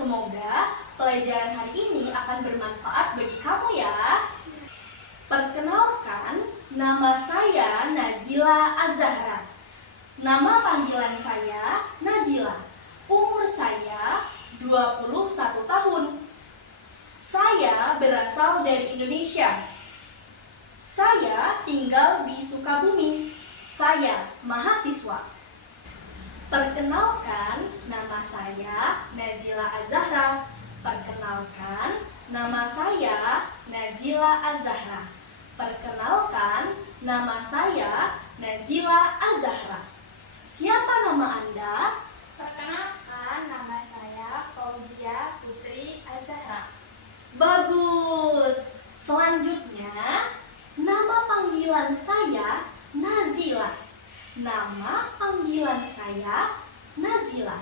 Semoga pelajaran hari ini akan bermanfaat bagi kamu ya. Perkenalkan, nama saya Nazila Azahra. Nama panggilan saya Nazila. Umur saya 21 tahun. Saya berasal dari Indonesia. Saya tinggal di Sukabumi. Saya mahasiswa. Perkenalkan, nama saya Nazila Azahra. Perkenalkan, nama saya Nazila Azahra. Perkenalkan, nama saya Nazila Azahra. Siapa nama Anda? Perkenalkan, nama saya Fauzia Putri Azahra. Bagus. Selanjutnya, nama panggilan saya Nazila. Nama panggilan saya Nazila.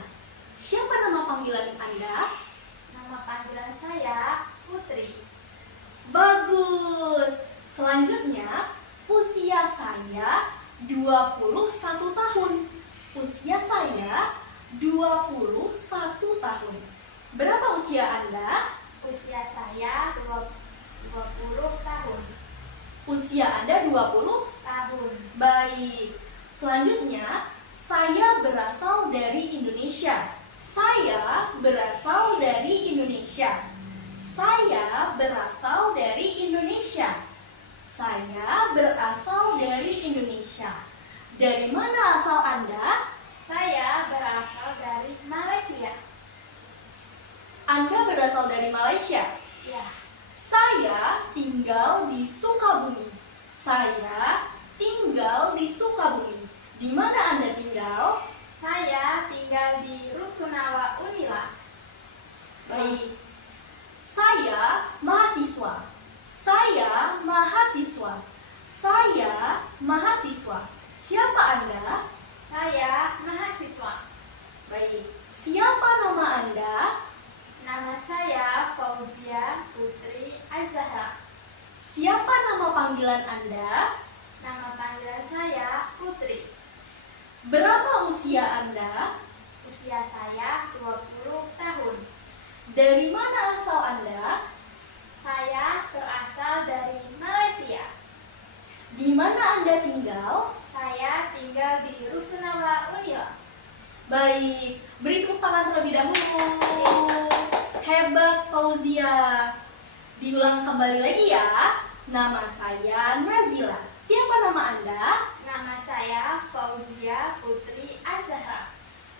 Siapa nama panggilan Anda? Nama panggilan saya Putri. Bagus. Selanjutnya, usia saya 21 tahun. Usia saya 21 tahun. Berapa usia Anda? Usia saya 20 tahun. Usia Anda 20 Tahun. Baik. Selanjutnya, saya berasal dari Indonesia. Saya berasal dari Indonesia. Saya berasal dari Indonesia. Saya berasal dari Indonesia. Dari mana asal Anda? Saya berasal dari Malaysia. Anda berasal dari Malaysia. Ya, Saya tinggal di Sukabumi. Saya tinggal di Sukabumi. Di mana Anda tinggal? saya tinggal di Rusunawa Unila. Baik. Saya mahasiswa. Saya mahasiswa. Saya mahasiswa. Siapa Anda? Saya mahasiswa. Baik. Siapa nama Anda? Nama saya Fauzia Putri Azahra. Siapa nama panggilan Anda? Nama panggilan saya Putri. Berapa usia Anda? Usia saya 20 tahun. Dari mana asal Anda? Saya berasal dari Malaysia. Di mana Anda tinggal? Saya tinggal di Rusunawa Unila. Baik, beri tepuk tangan terlebih dahulu. Hebat Fauzia. Diulang kembali lagi ya. Nama saya Nazila. Siapa nama Anda? Nama saya Fauzia Putri Azahra.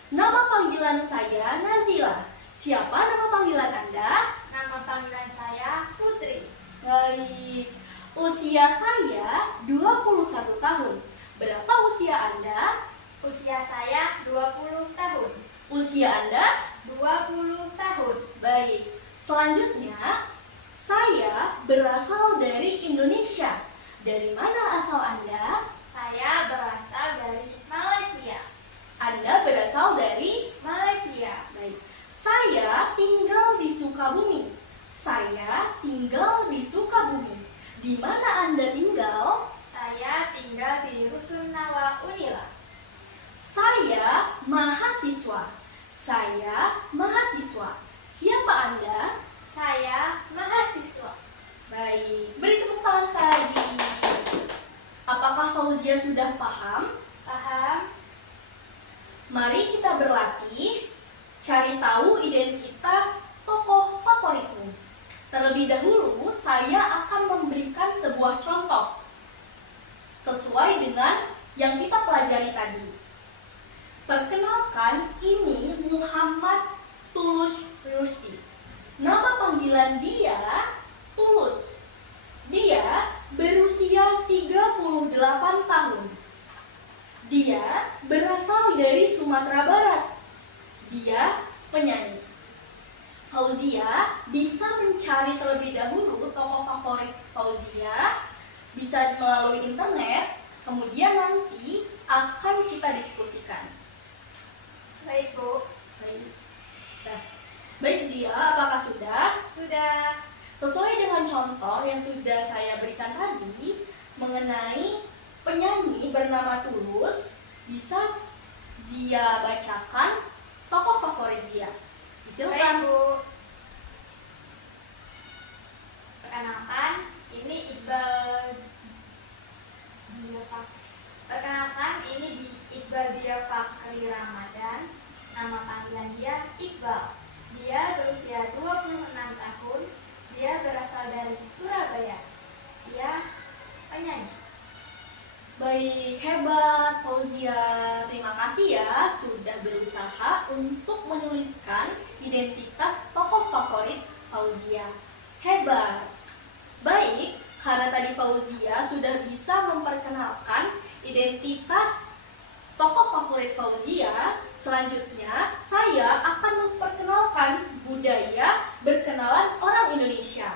Nama panggilan saya Nazila. Siapa nama panggilan Anda? Nama panggilan saya Putri. Baik. Usia saya 21 tahun. Berapa usia Anda? Usia saya 20 tahun. Usia Anda? 20 tahun. Baik. Selanjutnya, saya berasal dari Indonesia. Dari mana asal Anda? Saya berasal dari Malaysia. Anda berasal dari? Malaysia. Baik. Saya tinggal di Sukabumi. Saya tinggal di Sukabumi. Di mana Anda tinggal? Saya tinggal di Rusunawa Unila. Saya mahasiswa. Saya mahasiswa. Siapa Anda? Saya mahasiswa. Baik. Beri tepuk tangan sekali lagi. Apakah Fauzia sudah paham? Paham? Mari kita berlatih cari tahu identitas tokoh favoritmu. Terlebih dahulu, saya akan memberikan sebuah contoh sesuai dengan yang kita pelajari tadi. Perkenalkan, ini Muhammad Tulus Rusdi. Nama panggilan dia Tulus. Dia berusia 38 tahun. Dia berasal dari Sumatera Barat. Dia penyanyi. Fauzia bisa mencari terlebih dahulu tokoh favorit Fauzia, bisa melalui internet, kemudian nanti akan kita diskusikan. Baik, Bu. Baik. Nah, baik Zia, apakah sudah? Sudah. Sesuai dengan contoh yang sudah saya berikan tadi mengenai penyanyi bernama Tulus, bisa Zia bacakan tokoh favorit Zia. Baik, Silakan. Bu. Perkenalkan, ini Iqbal Dia Fakri Ramadan. Nama panggilan dia Iqbal. Dia berusia 26 tahun. Dia berasal dari Surabaya. Dia penyanyi. Baik, hebat Fauzia. Terima kasih ya sudah berusaha untuk menuliskan identitas tokoh favorit Fauzia. Hebat. Baik, karena tadi Fauzia sudah bisa memperkenalkan identitas tokoh favorit Fauzia, selanjutnya saya akan memperkenalkan budaya berkenalan orang Indonesia.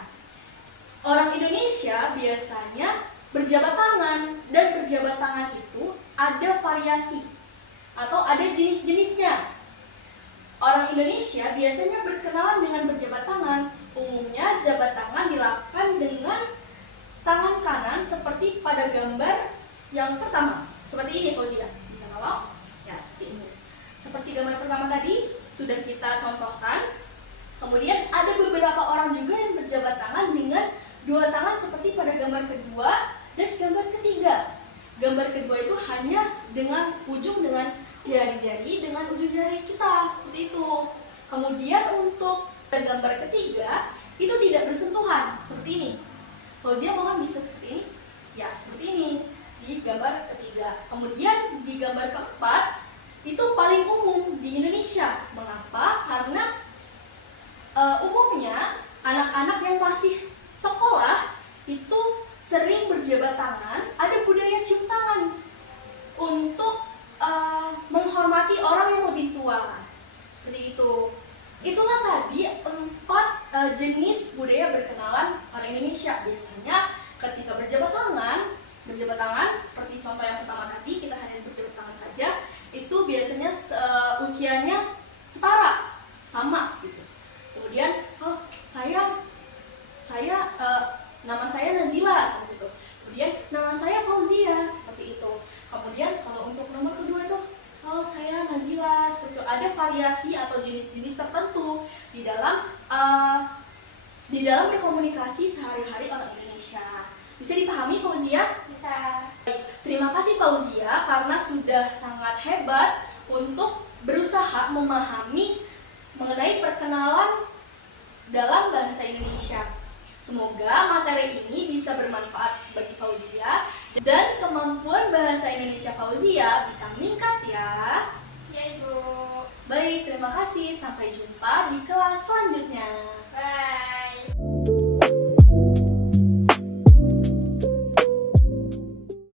Orang Indonesia biasanya berjabat tangan, dan berjabat tangan itu ada variasi atau ada jenis-jenisnya. Orang Indonesia biasanya berkenalan dengan berjabat tangan. Umumnya jabat tangan dilakukan dengan tangan kanan seperti pada gambar yang pertama. Seperti ini Fauzia, bisa tolong? Ya, seperti ini. Seperti gambar pertama tadi sudah kita contohkan. Kemudian ada beberapa orang juga yang berjabat tangan dengan dua tangan seperti pada gambar kedua dan gambar ketiga. Gambar kedua itu hanya dengan ujung dengan jari-jari dengan ujung jari kita, seperti itu. Kemudian untuk gambar ketiga itu tidak bersentuhan, seperti ini. Fauzia mohon bisa seperti ini? Ya, seperti ini di gambar ketiga. Kemudian di gambar keempat itu paling umum di Indonesia. Mengapa? Karena umumnya anak-anak yang masih sekolah itu sering berjabat tangan, ada budaya cium tangan untuk menghormati orang yang lebih tua. Seperti itu. Itulah tadi 4 jenis budaya berkenalan orang Indonesia. Biasanya ketika berjabat tangan seperti contoh yang pertama tadi, kita hanya berjabat tangan saja, itu biasanya usianya setara, sama gitu. Kemudian, nama saya Nazila, seperti itu. Kemudian nama saya Fauzia, seperti itu. Kemudian kalau untuk nomor kedua itu, saya Nazila, seperti itu. Ada variasi atau jenis-jenis tertentu di dalam berkomunikasi sehari-hari orang Indonesia. Bisa dipahami Fauzia? Bisa. Terima kasih Fauzia karena sudah sangat hebat untuk berusaha memahami mengenai perkenalan dalam bahasa Indonesia. Semoga materi ini bisa bermanfaat bagi Fauzia dan kemampuan bahasa Indonesia Fauzia bisa meningkat ya. Ya, Ibu. Baik, terima kasih. Sampai jumpa di kelas selanjutnya.